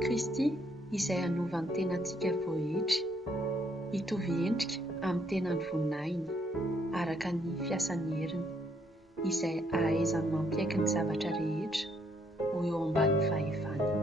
Kristy izay hanova ny tenantsika voahitry, hitovy endrika amin'ny tenany voninahiny araka ny fiasan'ny heriny, izay ahaizany mampiaiky ny zavatra rehetra ho eo ambanin'ny fahefany.